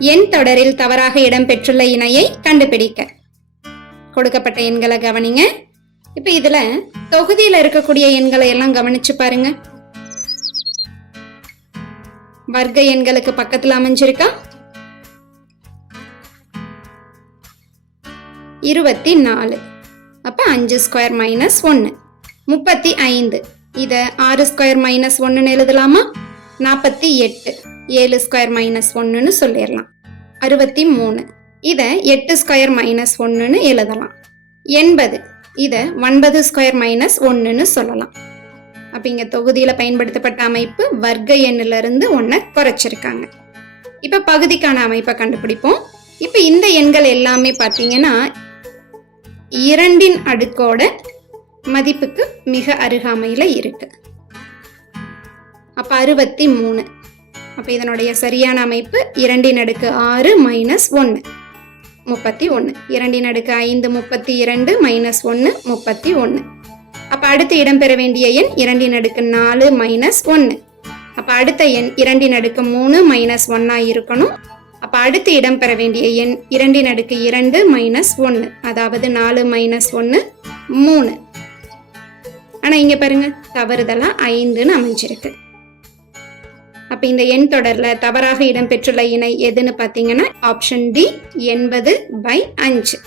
எண் தொடரில் தவறாக இடம்பெற்றுள்ள இணையை கண்டுபிடிக்க. கொடுக்கப்பட்ட எண்களை கவனிங்க. இப்ப இதுல தொகுதியில இருக்கக்கூடிய எண்களை எல்லாம் கவனிச்சு பாருங்க. வர்க்க எண்களுக்கு பக்கத்துல அமைஞ்சிருக்கா? இருபத்தி நாலு அப்ப அஞ்சு ஸ்கொயர் மைனஸ் ஒன்று முப்பத்தி ஐந்து. இதை ஆறு ஸ்கொயர் மைனஸ் ஒன்றுன்னு எழுதலாமா? நாற்பத்தி எட்டு. ஏழு ஸ்கொயர் மைனஸ் ஒன்றுன்னு சொல்லிடலாம். அறுபத்தி மூணு இதை எட்டு ஸ்கொயர் மைனஸ் ஒன்றுன்னு எழுதலாம். எண்பது. இதை ஒன்பது ஸ்கொயர் மைனஸ் ஒன்றுன்னு சொல்லலாம். அப்போ இங்கே தொகுதியில் பயன்படுத்தப்பட்ட அமைப்பு வர்க்க எண்ணிலிருந்து ஒன்றை குறைச்சிருக்காங்க. இப்போ பகுதிக்கான அமைப்பை கண்டுபிடிப்போம். இப்போ இந்த எண்கள் எல்லாமே பார்த்தீங்கன்னா இரண்டின் அடுக்கோட மதிப்புக்கு மிக அருகாமையில் இருக்கு. அப்போ அறுபத்தி மூணு அப்போ இதனுடைய சரியான அமைப்பு இரண்டின் அடுக்கு ஆறு மைனஸ் ஒன்று முப்பத்தி ஒன்று இரண்டின் அடுக்கு ஐந்து முப்பத்தி இரண்டு மைனஸ் ஒன்று முப்பத்தி ஒன்று அப்போ அடுத்து இடம்பெற வேண்டிய எண் இரண்டின் அடுக்கு நாலு மைனஸ் ஒன்று அப்போ அடுத்த எண் இரண்டின் அடுக்கு மூணு மைனஸ் ஒன்னாக இருக்கணும். அப்போ அடுத்து இடம்பெற வேண்டிய எண் இரண்டின் அடுக்கு இரண்டு மைனஸ் ஒன்று அதாவது நாலு மைனஸ் ஒன்று மூணு. ஆனால் இங்கே பாருங்க தவறுதலாக ஐந்துன்னு அமைஞ்சிருக்கு. அப்போ இந்த எண் தொடரில் தவறாக இடம்பெற்றுள்ள இணை எதுன்னு பார்த்தீங்கன்னா ஆப்ஷன் டி எண்பது பை அஞ்சு